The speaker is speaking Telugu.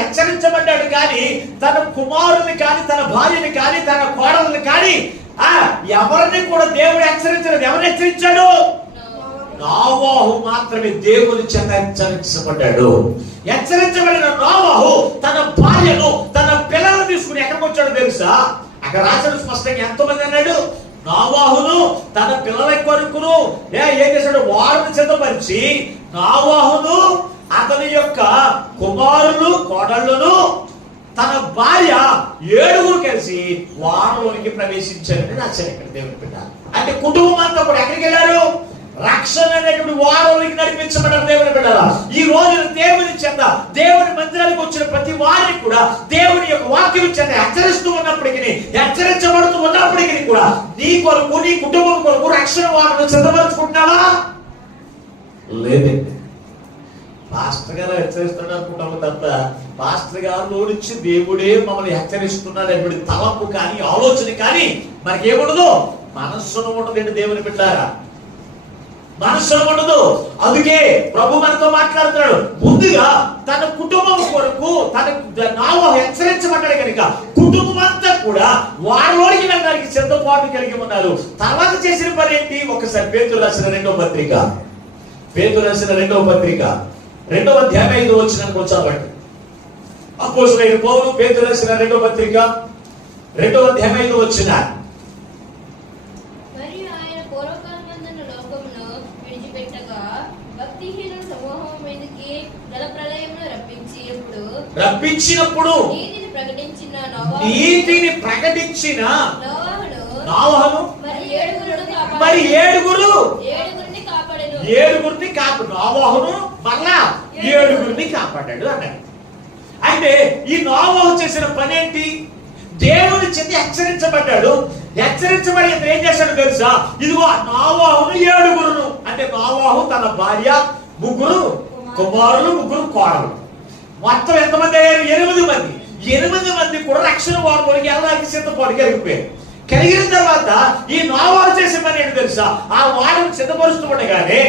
హెచ్చరించబడ్డాడు, కానీ తన కుమారుని కానీ తన భార్యని కానీ తన కోడల్ని కానీ ఎవరిని కూడా దేవుడు హెచ్చరించలేదు. ఎవరు హెచ్చరించాడు? నోవహు మాత్రమే దేవుని చేత హెచ్చరించబడ్డాడు. హెచ్చరించబడిన నోవహు తన భార్యను తన పిల్లలను తీసుకుని ఎక్కడికి వచ్చాడు తెలుసా? అక్కడ రాశాడు స్పష్టంగా. ఎంతమంది అన్నాడు? నోవహును తన పిల్లల కొడుకును ఏం చేశాడు? వారిని సిద్ధపరిచి నోవహును అతని యొక్క కుమారులు కోడళ్ళను తన భార్య 7 కలిసి వారంలోనికి ప్రవేశించారని రాశారు ఇక్కడ దేవుని బిడ్డ. అంటే కుటుంబం అంతా కూడా ఎక్కడికి వెళ్ళారు? రక్షణ అనేటువంటి వారంలోకి నడిపించబడ్డారు దేవుని బిడ్డల. ఈ రోజు దేవుని చేత దేవుని మందిరానికి వచ్చిన ప్రతి వారిని కూడా దేవుని యొక్క వాక్యం చేత హెచ్చరిస్తూ ఉన్నప్పటికీ, హెచ్చరించబడుతూ ఉన్నప్పటికీ కూడా నీ కొరకు నీ కుటుంబం కొరకు రక్షణ వారిని సిద్ధపరచుకుంటున్నావా? లేదండి. పాస్టర్ గారు హెచ్చరిస్తున్నారు అనుకుంటాము తప్ప పాస్టర్ గారు నుంచి దేవుడే మమ్మల్ని హెచ్చరిస్తున్నాడు అనేటువంటి తలంపు కానీ ఆలోచన కానీ మనకేముండదు. మనస్సును ఉండదండి దేవుని బిడ్డారా, మనస్సును ఉండదు. అందుకే ప్రభు మనతో మాట్లాడుతున్నాడు. ముందుగా తన కుటుంబం కొరకు నోవహు హెచ్చరించబడ్డాడు కనుక కుటుంబం అంతా కూడా వారిలోకి వెళ్ళడానికి సిద్ధపాటు కలిగి ఉన్నారు. తర్వాత చేసిన పని ఏంటి? ఒకసారి పేతురు రాసిన 2వ పత్రిక, పేతురు రాసిన 2వ పత్రిక 2వ అధ్యాయం 5వ వచనానికి వచ్చామండి. అపోస్తలుడైన పౌలు పేతురు రాసిన 2వ పత్రిక 2వ అధ్యాయం 5వ వచనం. మరియు ఆయన పూర్వకాలమందున్న లోకమును విడిచిపెట్టగా భక్తిహీనుల సమూహం మీదకి జల ప్రళయమును రప్పించినప్పుడు నీతిని ప్రకటించిన నోవహును మరి ఏడుగురిని కాపాడు. నోవహును మరలా 7 కాపాడాడు అన్నాడు. అంటే ఈ నోవహు చేసిన పని ఏంటి? దేవుని చేత హెచ్చరించబడ్డాడు. హెచ్చరించబడి ఏం చేశాడు తెలుసా? ఇదిగో నోవహును 7 అంటే నోవహు తన భార్య 3 కుమారులు 3 కోడలు, మొత్తం ఎంతమంది అయ్యారు? 8 మంది. 8 మంది కూడా రక్షణ వారికి వెళ్ళడానికి సిద్ధపాటు కలిగిపోయారు. కలిగిన తర్వాత ఈ నోవహు చేసే పని ఏంటి తెలుసా? ఆ వారిని సిద్ధపరుస్తూ ఉండగానే